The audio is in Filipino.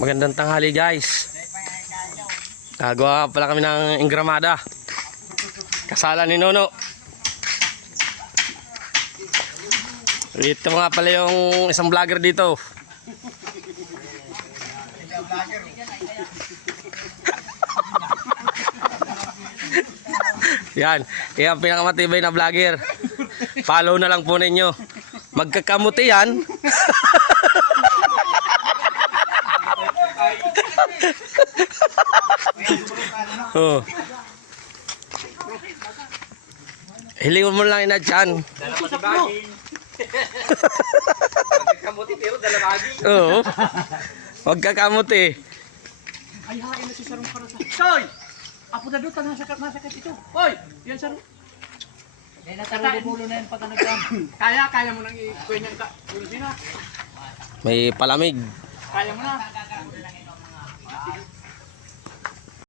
Magandang tanghali guys. Gagawa pala kami ng ingramada. Kasalan ni Nono. Ito nga pala yung isang vlogger dito. Yan, yan pinakamatibay na vlogger. Follow na lang po ninyo. Magkakamuti yan. Oh. Hilingon mo lang ina dyan. Kamuti pero dalawagi. Oo. Magkakamuti. Ay, hain na si Sarong para sa... Soy! Apo na doon, nasakit ito. Hoy! Yan, Sarong. Kaya nataruli na yan pagka nagdam. Kaya mo nang i-kuha niyang ka. Sino? May palamig. Kaya mo na.